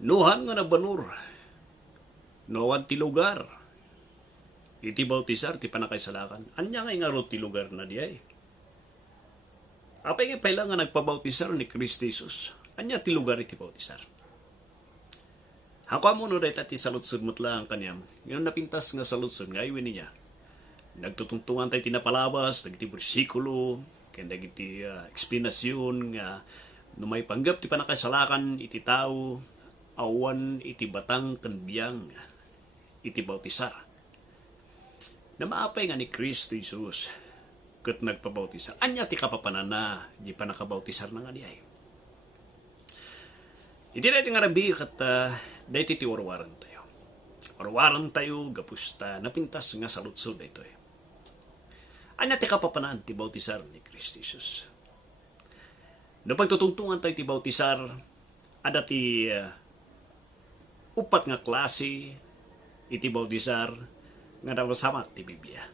Nuhan nga nabanur, nuhan ti lugar, iti bautisar ti panakaisalakan. Anya nga ro ti lugar na diay. Apay nga pala nga nagpabautisar ni Kristo Jesus. Anya ti lugar iti bautisar. Hako mo no dahil ti salutsud mo lang kanyang. Yung napintas nga salutsud nga iwin niya. Nagtutungtungan tayo tinapalabas, nagiti bersikulo, kaya nagiti eksplanasyon nga numay panggap ti panakasalakan iti tao, awan iti batang kanbiyang iti bautisar. Na maapay nga ni Kristo Jesus kat nagpabautisar. Anya ti kapapanana di panakabautisar na nga diay. Iti na iti nga rabi kat dahi ti warwaran tayo. Warwaran tayo gapusta napintas nga salutsud ito eh. Anya ti kapapanaan ti bautisar ni Kristo Jesus. No pagtutungtungan tayo ti bautisar, ada ti upat nga klase iti bautisar nga nawasama ti Biblia.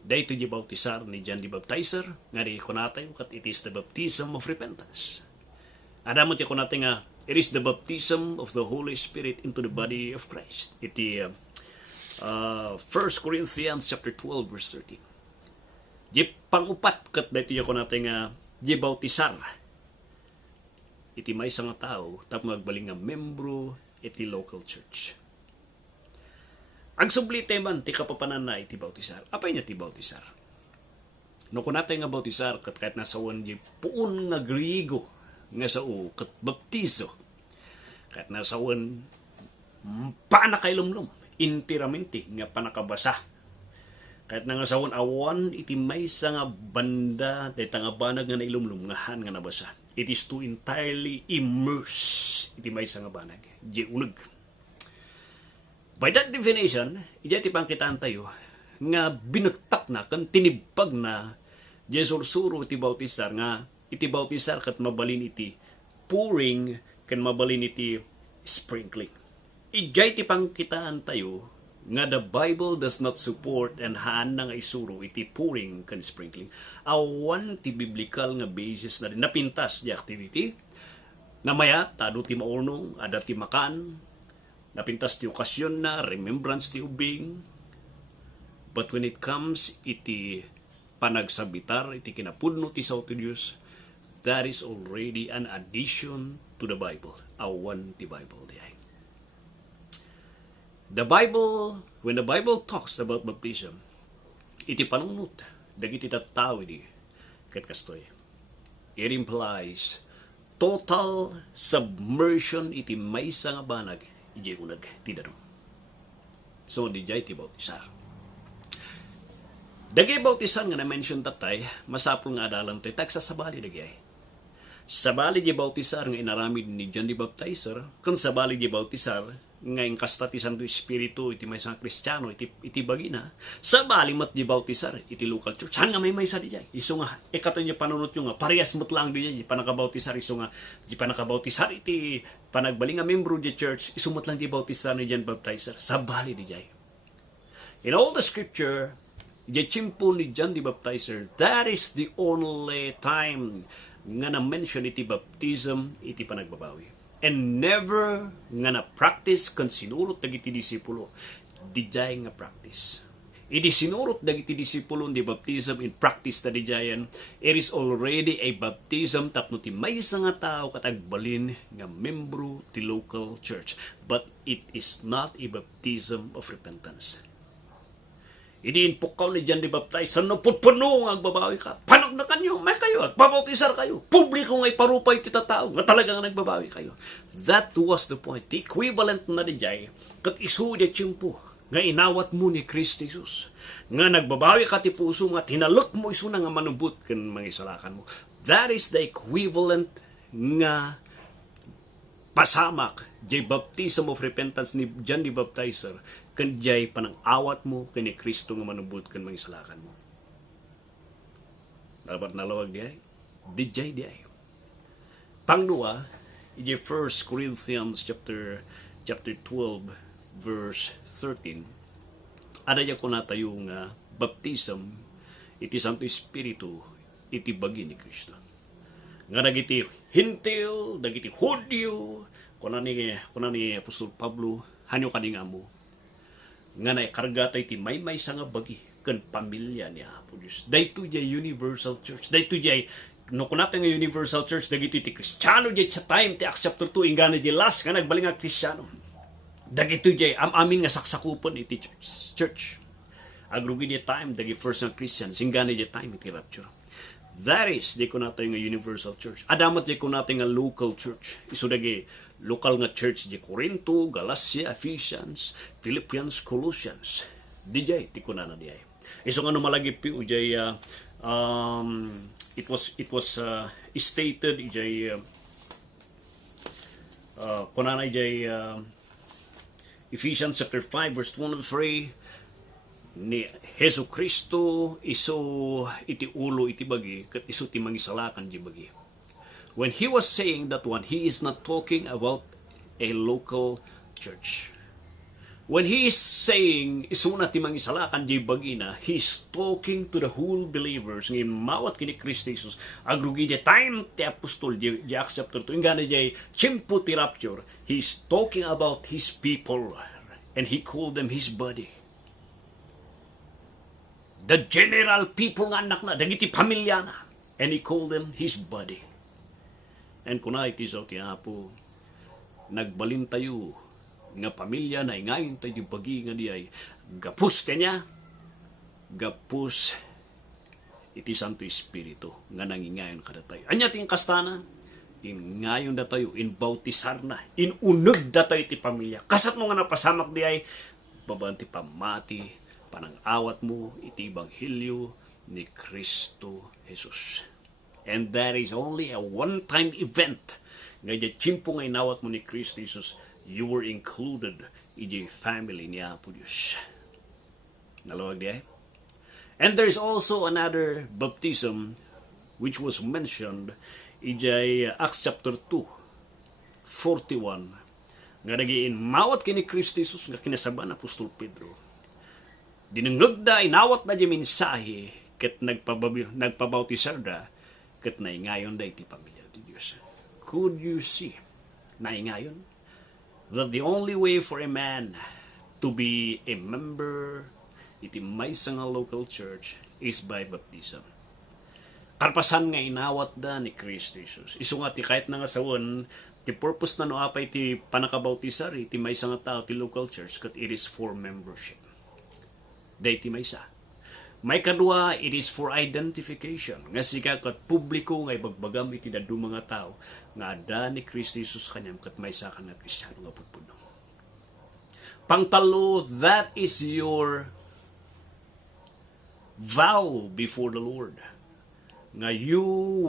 Dahito di bautisar ni John the Baptizer nga di kunatay kat it is the baptism of repentance. Ada mo ti kunatay nga it is the baptism of the Holy Spirit into the body of Christ. Iti 1 Corinthians chapter 12 verse 13. Di pangupat kat dahito di kunatay nga di bautisar iti may nga tao tap magbaling nga membro iti local church. Ang sublite man ti kapapanan na iti bautisar. Apay niya ti bautisar? No kunatay nga bautisar kat kahit nasawan di puun nga Griego nga sao kat baptizo. Kahit nasawan panakailumlum intiramenti nga panakabasa. Kahit nangasawan awan iti maysa nga banda dayta nga banag nga nailumlum nga han nga nabasa. It is to entirely immerse iti maysa nga banag. Di uneg. By that definition, iti pangkitaan tayo nga binagtak na kan tinibag na di sursuro iti bautisar nga iti bautisar kat mabalin iti pouring kan mabalin iti sprinkling. Ijay ti pangkitaan tayo nga the Bible does not support and haan nga isuro iti pouring kan sprinkling. Awan ti biblical nga basis na rin napintas di activity na maya tado ti maurnong ada ti makan napintas ti okasyon na remembrance ti ubing. But when it comes iti panagsabitar iti kinapudno ti sao ti Dios, that is already an addition to the Bible. Awan ti Bible diay. The Bible, when the Bible talks about baptism, iti panunot, dagiti tattawi di, ket kastoy. It implies total submersion iti maysa nga banag, iti unag, ti danum. So, di jay ti bautisar. Dagi bautisan nga na-mention tatay, masapul nga adalam tayo, tagsasabali dagi ay. Sabali di bautisar nga inaramid ni John the Baptizer, kung sabali di bautisar, nga yung kastatisan do espiritu iti may isang kristyano iti bagina sa balimat di bautisar iti local church han nga may sa dijay iso nga ikato niya panunot yung nga parehas mot lang dijay panakabautisar iso nga di panakabautisar iti panagbaling nga membro di church iso mot lang di bautisar ni John Baptizer sa bali dijay. In all the scripture di chimpo ni John the Baptizer, that is the only time nga na-mention iti baptism iti panagbabawi. And never nga na-practice kan sinurot dagiti disipulo. Dijay nga practice. Idi sinurot dagiti disipulo di baptism in practice na dijayan. It is already a baptism tapno ti maysa nga tao katagbalin nga membro ti local church. But it is not a baptism of repentance. Idi inpukaw ni John the Baptizer no putpuno nga agbabawi ka. Panog na kanyo, may kayo, agbabautisar kayo. Publiko nga iparupay ti tatao nga talaga nga nagbabawi kayo. That was the point. The equivalent na dijay kat isu di tiyempo nga inawat mo ni Kristo Jesus. Nga nagbabawi ka ti puso nga tinalok mo isu na nga manubot kan mga isalakan mo. That is the equivalent nga pasamak jay baptism of repentance ni John the Baptizer kan jay panang awat mo kani Kristo nga manubot kan mga isalakan mo. Dapat nalawag diay dijay diay. Pangduwa iti 1 Corinthians chapter 12 verse 13. Ada ya kunatayo nga baptism iti Santo Espiritu iti bagi ni Kristo. Nga dagiti Hintil, dagiti Hudyo, Kuna ni Apostol Pablo hanyo kaninga mo nga naikarga tayo ti may sa nga bagi kan pamilya niya Apo Diyos. Dahito jay universal church. Dahito jay no kunata nga universal church dagiti ti Kristiyano jay sa time ti Acts chapter 2 ingana jay last nga nagbaling nga Kristiyano. Dagito jay amin nga saksakupon iti church. Agrugi niya time dagi first nga Christians ingana jay time iti rapture. That is di kunata nga universal church. Adamat jay kunata nga local church. Isu dagi local nga church di Corinto, Galacia, Ephesians, Philippians, Colossians. Di jay ti kunana di ay. Isu nga no malagi pi ujay it was stated ijay kunana ijay Ephesians chapter 5 verse 1 to 3 ni Hesu Kristo iso iti ulo iti bagi ket isu ti mangisalakan di bagi. When he was saying that one, he is not talking about a local church. When he is saying isuna ti mangisalakan di bagina, he's talking to the whole believers ngin mawat kini Kristo Jesus. Agrugi di time ti apostol di Acts chapter 2 ingana di chimpo ti rapture. He's talking about his people and he called them his body. The general people nga anak na dagiti pamilya na and he called them his body. And kunay ti so ti Apo nagbalin tayo nga pamilya na ingayon tayo bagi nga di ay gapus kanya gapus iti Santo Espiritu nga nangingayon kada tayo. Anya ting kastana ingayon da tayo inbautisar na inuneg da tayo ti pamilya. Kasat mo nga napasamak di ay babanti pamati panang-awat mo iti Ebanghelyo ni Kristo Jesus. And that is only a one-time event. Nga chimpo nga inawat mo ni Kristo Jesus, you were included in the family niya po Diyos. Nalawag di ay? And there's also another baptism which was mentioned in Acts chapter 2, 41. Nga nagiin mawat kini Kristo Jesus nga kinasaban Apostol Pedro. Dinengeg da inawat na di mensahe ket nagpabautisar da ket naingayon da iti pamilya ti Dios. Could you see naingayon that the only way for a man to be a member iti maysa nga local church is by baptism. Karpasan nga inawat da ni Kristo Jesus. Isu nga ti kahit na nga sawon ti purpose na no apay ti panakabautisar iti maysa nga tao ti local church ket it is for membership. Day ti maysa. May kadua, it is for identification. Nga sika kat publiko nga ibagbagam iti dadu mga tao nga ada ni Kristo Jesus kanyam kat maysa ka na Kristiyano nga pudpuno. Pangtalo, that is your vow before the Lord. Nga you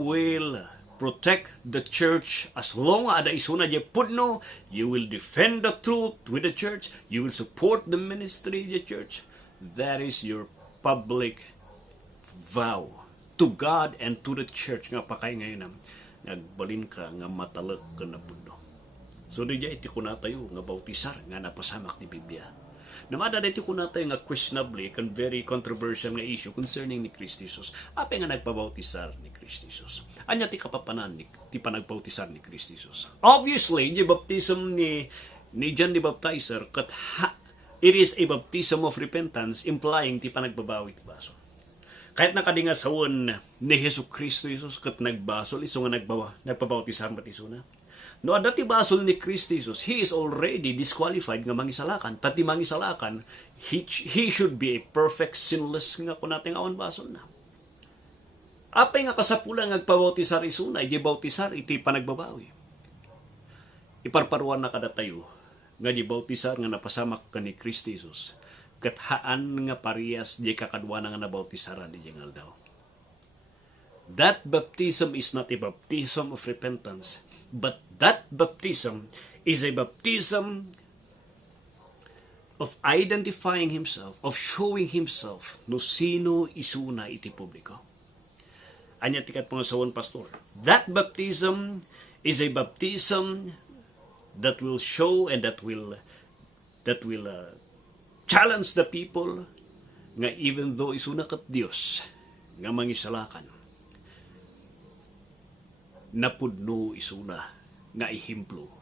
will protect the church as long as ada isuna di pudno, you will defend the truth with the church, you will support the ministry of the church. That is your public vow to God and to the church nga pakay ngayon nagbalin ka nga matalag ka na puno. So di iti kuna tayo nga bautisar nga napasamak ni Biblia. Namada dito kuna tayo nga questionably kan very controversial nga issue concerning ni Kristo Jesus. Apay nga nagpabautisar ni Kristo Jesus. Anya ti kapapanan ti panagpautisar ni Kristo Jesus. Obviously, di baptism ni John the Baptizer kat it is a baptism of repentance implying ti panagbabawi ti baso. Kahit nakadinga sawon ni Hesu Kristo Jesus kat nagbasol iso nga nagpabautisar batisuna. No ada ti basol ni Kristo Jesus, he is already disqualified nga mangisalakan. Tati mangisalakan, he should be a perfect sinless nga kunating awan basol na. Apay nga kasapulan ngagpabautisar isuna, iti bautisar iti panagbabawi. Iparparuan na kada tayo nga di bautisar nga napasamak ka ni Kristo Jesus ket haan nga parehas di kakadwa nga nabautisara di jengal daw. That baptism is not a baptism of repentance, but that baptism is a baptism of identifying himself, of showing himself no sino isuna iti publiko. Anya tikat pangasawon pastor. That baptism is a baptism that will show and that will challenge the people nga even though isuna kat Dios nga mangisalakan napudno isuna nga ihimplo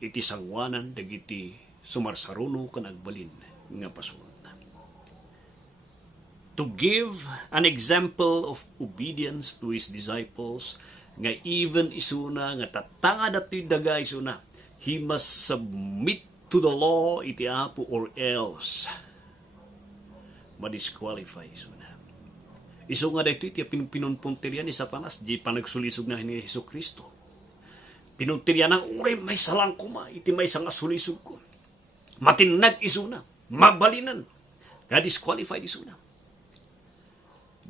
iti sangwanan dagiti sumarsaruno kan agbalin nga pasunod na. To give an example of obedience to his disciples, nga even isuna nga tatanga dati daga isuna, he must submit to the law iti apo or else ma-disqualify isuna. Iso nga dito iti pinunpuntiryan ni Satanas di panagsulisog na ni Hesus Kristo. Pinuntiryan ng uray may salang kuma iti may sanga sulisog ko. Matinag isuna, mabalinan, nga disqualified isuna.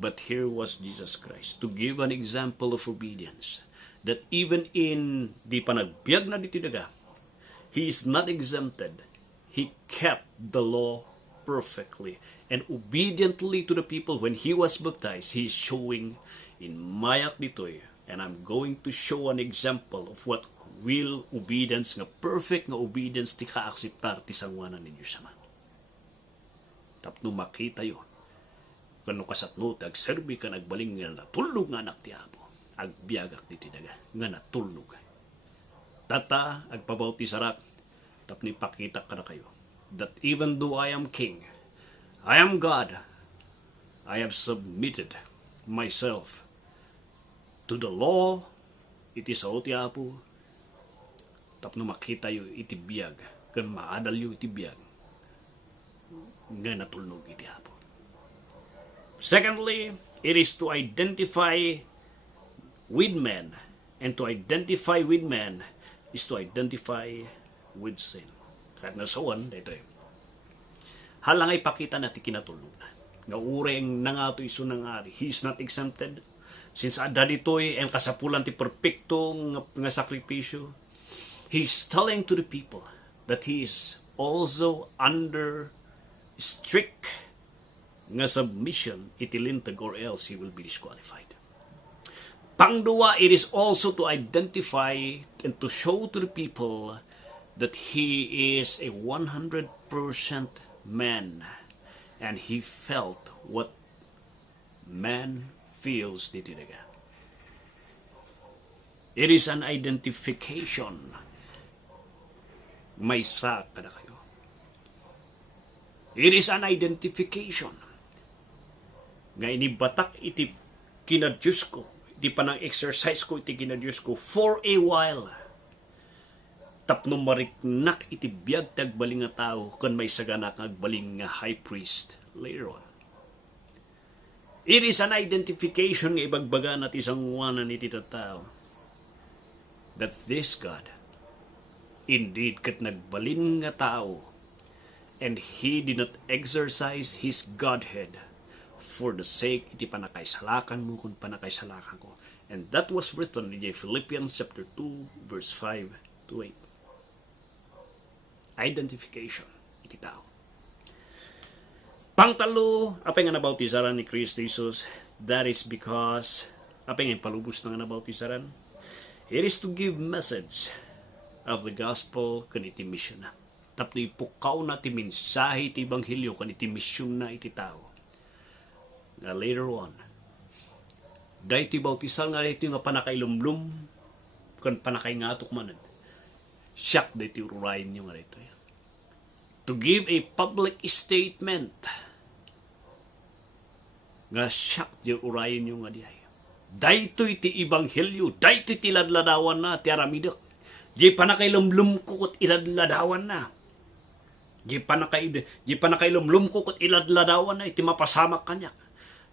But here was Jesus Christ to give an example of obedience, that even in di panagbiag na dito daga, he is not exempted. He kept the law perfectly and obediently to the people. When he was baptized, he is showing in mayat ditoy, and I'm going to show an example of what will obedience, nga perfect nga obedience ti kaakseptar ti sangwanan ninyo sama. Tapno makita yun. Kano kasatno, agserbi ka nagbaling nga natulog nga anak ti Apo. Agbiagak di tidaga, nga natulog. Tata, agpabauti sarap, tapni pakita ka na kayo, that even though I am king, I am God, I have submitted myself to the law, iti sa ti Apo, tapno makita yo iti biyag, kan maadal yo iti biyag, nga natulog iti Apo. Secondly, it is to identify with men. And to identify with men is to identify with sin. Kahit nasawan, dito halang ay pakita natin kinatulog na. Nga ureng nangato iso ng ari. He is not exempted. Since ada dito'y ang kasapulan ti perfecto nga sakripisyo, he is telling to the people that he is also under strict nga submission itilintag or else he will be disqualified. Pangduwa, it is also to identify and to show to the people that he is a 100% man and he felt what man feels dito daga. It is an identification. May sa kada kayo. It is an identification. Nga inibatak iti kinadyos ko, iti panang exercise ko iti kinadyos ko for a while. Tapno mariknak iti biyag tagbaling nga tao kan may sagana agbaling nga high priest later on. It is an identification nga ibagbaga natin isang wanan iti tao that this God indeed kat nagbalin nga tao and he did not exercise his Godhead for the sake iti panakaisalakan mo kung panakaisalakan ko. And that was written in Philippians chapter 2 verse 5 to 8. Identification iti tao. Pangtalo, apay nga nabautisaran ni Kristo Jesus, that is because apay nga palubos na nga nabautisaran, it is to give message of the gospel kan iti mission na. Tapno ipukaw na ti mensahe iti ebanghelyo kan iti mission na iti tao. Nga later on, dahil ti bautisal nga iti nga panakailumlum kan panakaingatok manan, siyak dahil ti urayin nyo nga ito. To give a public statement nga siyak di urayin nyo nga dihay. Dahito iti ebanghelyo, dahito iti ladladawan na ti aramidak. Di panakailumlum ko kat iladladawan na. Di panakailumlum ko kat iladladawan na iti mapasamak kanyak.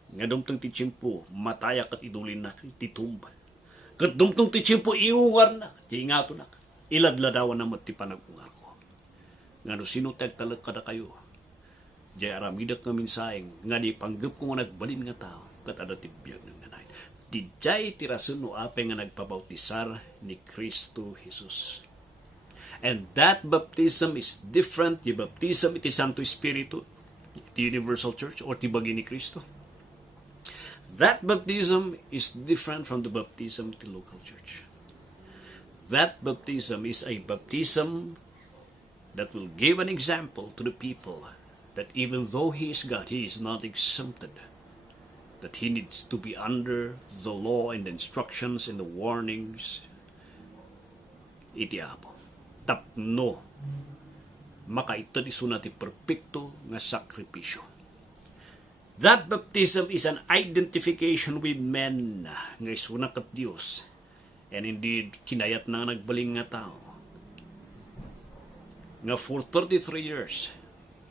Nga dumtong ti tiyempo, mataya kat idulin na iti tumba. Kat dumtong ti tiyempo, iungar na, ti ingato na. Iladladawan na ti panagungar ko. Nga no sino tagtalag kada kayo. Di aramidak nga minsayeng, nga di panggap ko nga nagbalin nga tao, kat adatibiyag ng nanay. Di jay ti rason no ape nga nagpabautisar ni Kristo Jesus. And that baptism is different. Di baptism iti Santo Espiritu, ti Universal Church, or ti bagi ni Kristo. That baptism is different from the baptism of the local church. That baptism is a baptism that will give an example to the people that even though he is God, he is not exempted. That he needs to be under the law and the instructions and the warnings. Iti Apo. tapno makaitad iso natin perpekto nga sakripisyo. That baptism is an identification with men nga isunak at Dios, and indeed kinayat na nagbaling nga tao nga for 33 years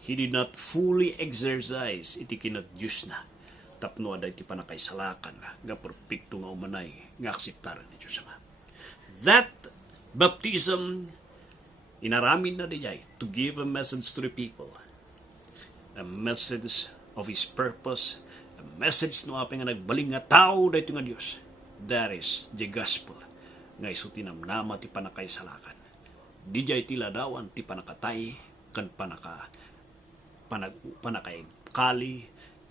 he did not fully exercise iti kinat Diyos na tapno aday ti panakaisalakan nga perpekto nga umanay nga akseptaran ni Diyos Ama. That baptism inaramin na dijay to give a message to the people, a message of His purpose, a message no apeng nga nagbaling nga tao dayto nga Dios. That is the gospel nga isu tinamnama ti panakaisalakan. Dijay ti ladawan ti panakatay kan panakaigkali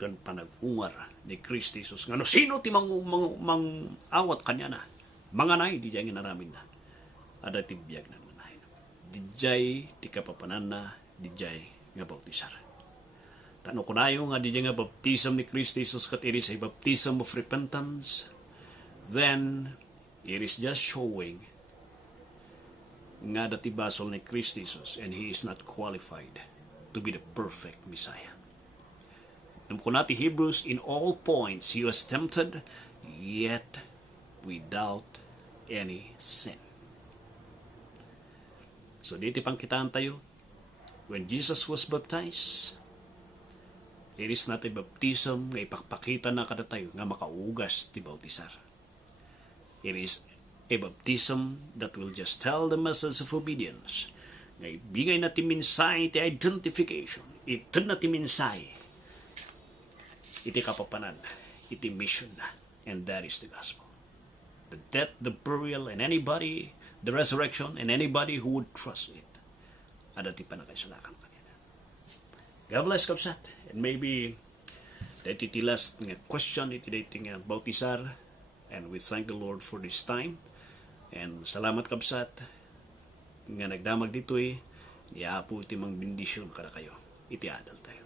kan panagungar ni Kristo Jesus nga no sino ti awat kanya na manganay dijay nga naramin na ada ti biyag na manahin dijay ti kapapanan na dijay nga bautisar. Tano ko na yung nga dijay nga baptism ni Kristo Jesus kat it is a baptism of repentance, then it is just showing nga dati basol ni Kristo Jesus and He is not qualified to be the perfect Messiah. Nam ko nati Hebrews, in all points He was tempted, yet without any sin. So dito pang kitaan tayo, when Jesus was baptized, it is not a baptism nga ipakpakita na kada tayo nga makaugas ti bautisar. It is a baptism that will just tell the message of obedience. Nga ibigay na ti minsay ti identification. Ito na ti minsay. Iti kapapanan. Iti mission na. And that is the gospel. The death, the burial, and anybody, the resurrection, and anybody who would trust it. Ada ti panakaisalakan kanina. God bless kapsat. And maybe that iti last question iti dating bautisar. And we thank the Lord for this time. And salamat kapsat nga nagdamag dito'y niya po iti mang bendisyon kada kayo. Iti adal tayo.